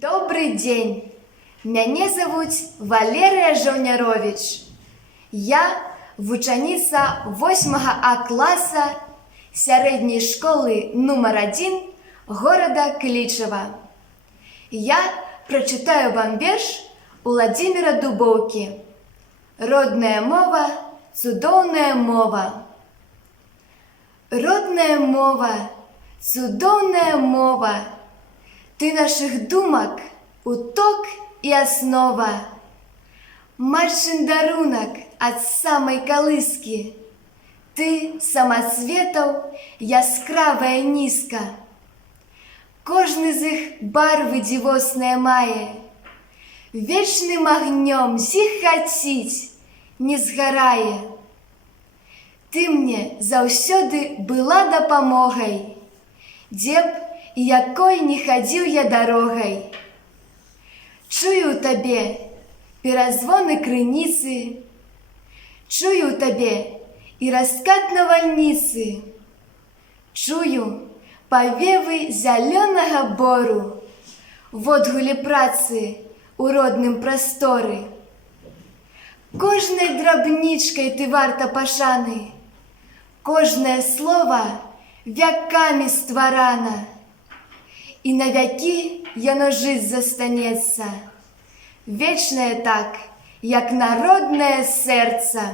Добрый день! Мяне завуць Валерыя Жаўняровіч. Я вучаніца 8 А класа сярэдняй школы нумар 1 горада Клічава. Я прачытаю вам верш Уладзіміра Дубоўкі. Родная мова, цудоўная мова. Родная мова, цудоўная мова. Ты наших думак, уток і аснова. Матчын дарунак ад самай калыскі. Ты самацветаў яскравая нізка. Кожны з іх барвы дзівосныя мае. Вечным агнём зіхаціць не згарае. Ты мне заўсёды была дапамогай, дзе б і якой не хадзіў я дарогай. Чую ў табе перазвоны крыніцы, чую ў табе і раскат навальніцы, чую павевы зялёнага бору, водгулі працы ў родным прасторы. Кожнай драбнічкай ты варта пашаны, кожнае слова вякамі стварана. І на вякі яно жыць застанецца, вечнае так, як народнае сэрца.